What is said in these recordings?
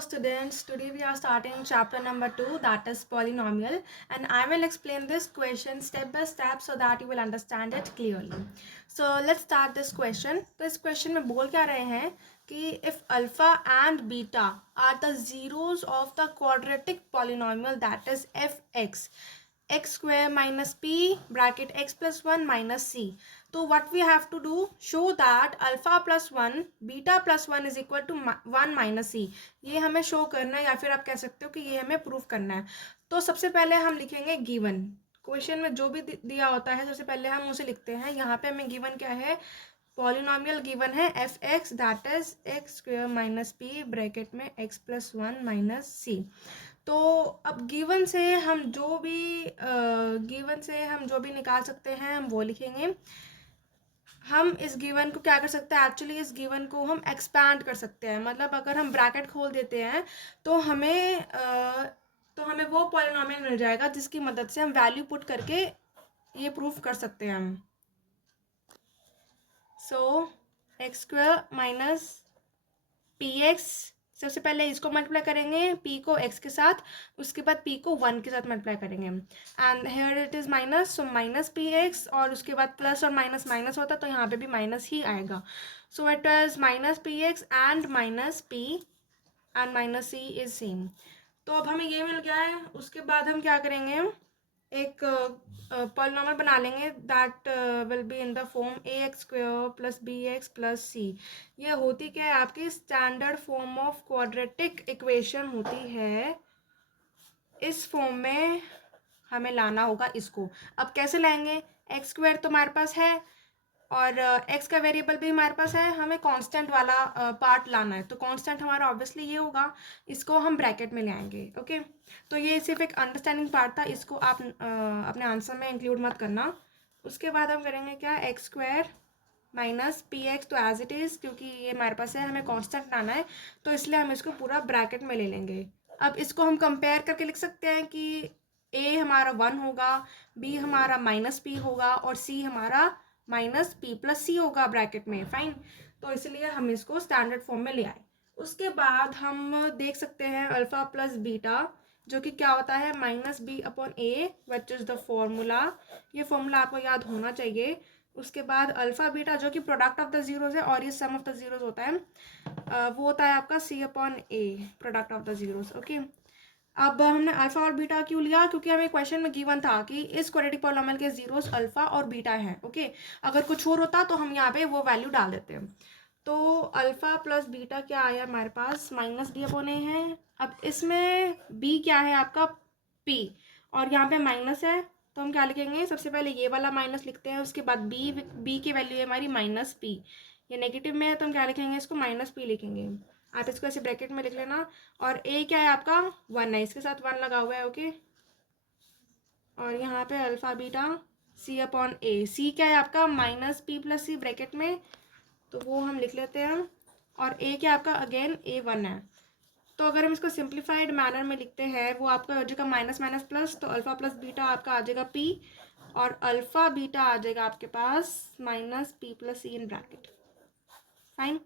students, today we are starting chapter number 2, that is polynomial, and I will explain this question step by step so that you will understand it clearly. So let's start this question. तो इस question में बोल क्या रहे हैं कि if alpha and beta are the zeros of the quadratic polynomial that is fx, x square minus p bracket x plus 1 minus c. तो what we have to do, show that alpha plus 1 beta plus 1 is equal to 1 minus c. ये हमें show करना है या फिर आप कह सकते हो कि ये हमें प्रूफ करना है. तो सबसे पहले हम लिखेंगे गिवन. क्वेश्चन में जो भी दिया होता है सबसे पहले हम उसे लिखते हैं. यहाँ पे हमें गिवन क्या है, पॉलिनॉमियल गिवन है F x that is x square minus P bracket में एक्स प्लस 1 माइनस सी. तो अब गिवन से हम जो भी निकाल सकते हैं हम वो लिखेंगे. हम इस गिवन को क्या कर सकते हैं, एक्चुअली इस गिवन को हम एक्सपैंड कर सकते हैं. मतलब अगर हम ब्रैकेट खोल देते हैं तो हमें वो पॉलिनॉमियल मिल जाएगा जिसकी मदद से हम वैल्यू पुट करके ये प्रूफ कर सकते हैं हम. So X square minus P X, सबसे पहले इसको मल्टीप्लाई करेंगे p को x के साथ, उसके बाद p को 1 के साथ मल्टीप्लाई करेंगे. And here it is minus, so minus P x, और उसके बाद प्लस और माइनस माइनस होता तो यहाँ पे भी माइनस ही आएगा. So it is minus P x and minus p and minus c is same. तो अब हमें ये मिल गया है. उसके बाद हम क्या करेंगे, एक पॉलिनॉमियल बना लेंगे that will be in the form A X square plus B X plus C. ये होती क्या है, आपकी standard form of quadratic equation होती है. इस फॉर्म में हमें लाना होगा इसको. अब कैसे लाएंगे, एक्स स्क्वायर तो हमारे पास है और x का वेरिएबल भी हमारे पास है. हमें कांस्टेंट वाला पार्ट लाना है. तो कांस्टेंट हमारा ऑब्वियसली ये होगा, इसको हम ब्रैकेट में ले आएंगे. ओके, तो ये सिर्फ एक अंडरस्टैंडिंग पार्ट था, इसको आप अपने आंसर में इंक्लूड मत करना. उसके बाद हम करेंगे क्या, x square minus P x, तो एज इट इज़, क्योंकि ये हमारे पास है, हमें कांस्टेंट लाना है तो इसलिए हम इसको पूरा ब्रैकेट में ले लेंगे. अब इसको हम कंपेयर करके लिख सकते हैं कि a हमारा 1 होगा, b हमारा माइनस पी होगा और c हमारा माइनस पी प्लस सी होगा ब्रैकेट में. फाइन, तो इसलिए हम इसको स्टैंडर्ड फॉर्म में ले आए. उसके बाद हम देख सकते हैं अल्फा प्लस बीटा, जो कि क्या होता है, minus b upon a which is the formula. ये फॉर्मूला आपको याद होना चाहिए. उसके बाद अल्फा बीटा जो कि प्रोडक्ट ऑफ द जीरोज है और ये सम ऑफ द जीरोज होता है, वो होता है आपका C upon A product of the zeros. Okay, अब हमने अल्फा और बीटा क्यों लिया, क्योंकि हमें क्वेश्चन में गिवन था कि इस क्वाड्रेटिक पॉलिनॉमियल के जीरोस अल्फा और बीटा हैं. ओके, अगर कुछ और होता तो हम यहाँ पे वो वैल्यू डाल देते हैं. तो अल्फा प्लस बीटा क्या आया हमारे पास, माइनस डी अपॉन ए है. अब इसमें बी क्या है आपका, पी, और यहाँ पे माइनस है तो हम क्या लिखेंगे, सबसे पहले ये वाला माइनस लिखते हैं. उसके बाद बी की वैल्यू है हमारी माइनस पी. ये नेगेटिव में है तो हम क्या लिखेंगे, इसको माइनस पी लिखेंगे. आप इसको ऐसे ब्रैकेट में लिख लेना. और ए क्या है आपका 1 है, इसके साथ 1 लगा हुआ है. ओके, और यहाँ पे अल्फा बीटा सी अपॉन ए. सी क्या है आपका माइनस पी प्लस सी ब्रैकेट में, तो वो हम लिख लेते हैं. और ए क्या आपका अगेन A1 है. तो अगर हम इसको सिंप्लीफाइड मैनर में लिखते हैं, वो आपका हो जाएगा माइनस माइनस प्लस, तो अल्फा प्लस बीटा आपका आ जाएगा पी, और अल्फा बीटा आ जाएगा आपके पास minus P plus C in bracket. Fine,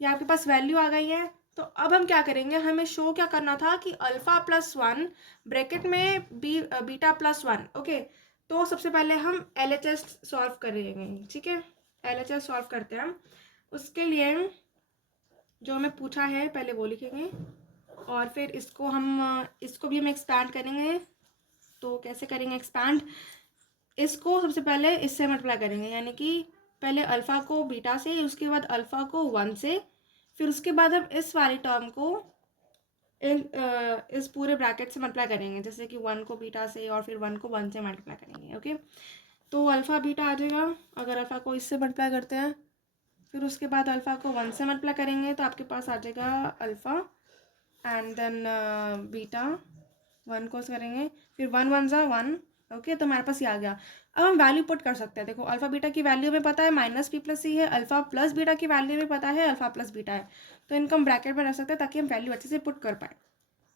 ये आपके पास वैल्यू आ गई है. तो अब हम क्या करेंगे, हमें शो क्या करना था कि अल्फा प्लस 1 ब्रैकेट में बीटा प्लस 1. ओके, तो सबसे पहले हम LHS सॉल्व करेंगे. ठीक है, LHS सॉल्व करते हैं हम. उसके लिए जो हमें पूछा है पहले वो लिखेंगे, और फिर इसको भी हम एक्सपैंड करेंगे. तो कैसे करेंगे एक्सपैंड, इसको सबसे पहले इससे मल्टीप्लाई करेंगे, यानी कि पहले अल्फ़ा को बीटा से, उसके बाद अल्फ़ा को 1 से, फिर उसके बाद हम इस वाली टर्म को इस पूरे ब्रैकेट से मल्टीप्लाई करेंगे, जैसे कि 1 को बीटा से और फिर 1 को 1 से मल्टीप्लाई करेंगे. ओके, तो अल्फ़ा बीटा आ जाएगा. अगर अल्फ़ा को इससे मल्टीप्लाई करते हैं, फिर उसके बाद अल्फ़ा को 1 से मल्टीप्लाई करेंगे, तो आपके पास आ जाएगा अल्फ़ा एंड देन बीटा. 1 को करेंगे, फिर 1 1 ज़ा 1. ओके, तो हमारे पास ये आ गया. अब हम वैल्यू पुट कर सकते हैं. देखो, अल्फा बीटा की वैल्यू में पता है माइनस पी प्लस सी है, अल्फा प्लस बीटा की वैल्यू में पता है अल्फा प्लस बीटा है. तो इनको हम ब्रैकेट में रख सकते हैं ताकि हम वैल्यू अच्छे से पुट कर पाए.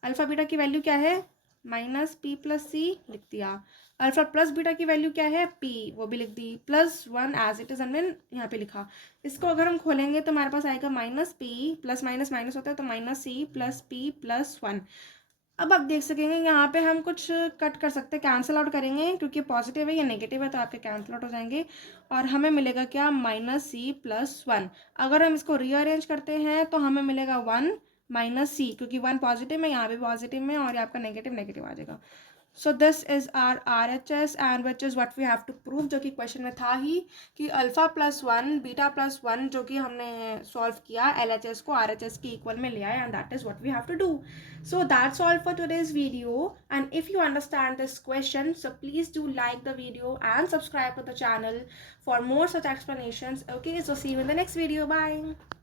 अल्फा बीटा की वैल्यू क्या है, माइनस पी प्लस सी लिख दिया. अल्फा प्लस बीटा की वैल्यू क्या है, p, वो भी लिख दी, +1 एज इट इज हमने यहाँ पे लिखा। इसको अगर हम खोलेंगे तो हमारे पास आएगा -p, प्लस माइनस माइनस होता है तो -c + p + 1। अब आप देख सकेंगे यहाँ पे हम कुछ कट कर सकते हैं, कैंसिल आउट करेंगे, क्योंकि पॉजिटिव है या नेगेटिव है तो आपके कैंसिल आउट हो जाएंगे और हमें मिलेगा क्या, -c + 1। अगर हम इसको रीअरेंज करते हैं तो हमें मिलेगा 1 -c, क्योंकि 1 पॉजिटिव में, यहाँ भी पॉजिटिव में, और ये आपका नेगेटिव नेगेटिव आ जाएगा। So this is our RHS and which is what we have to prove, जो कि क्वेश्चन में था ही कि α+1 β+1 जो कि हमने सॉल्व किया LHS को RHS के इक्वल में ले आए, and that is what we have to do. So that's all for today's video, and if you understand this question, so please do like the video and subscribe to the channel for more such explanations. Okay, so see you in the next video. Bye.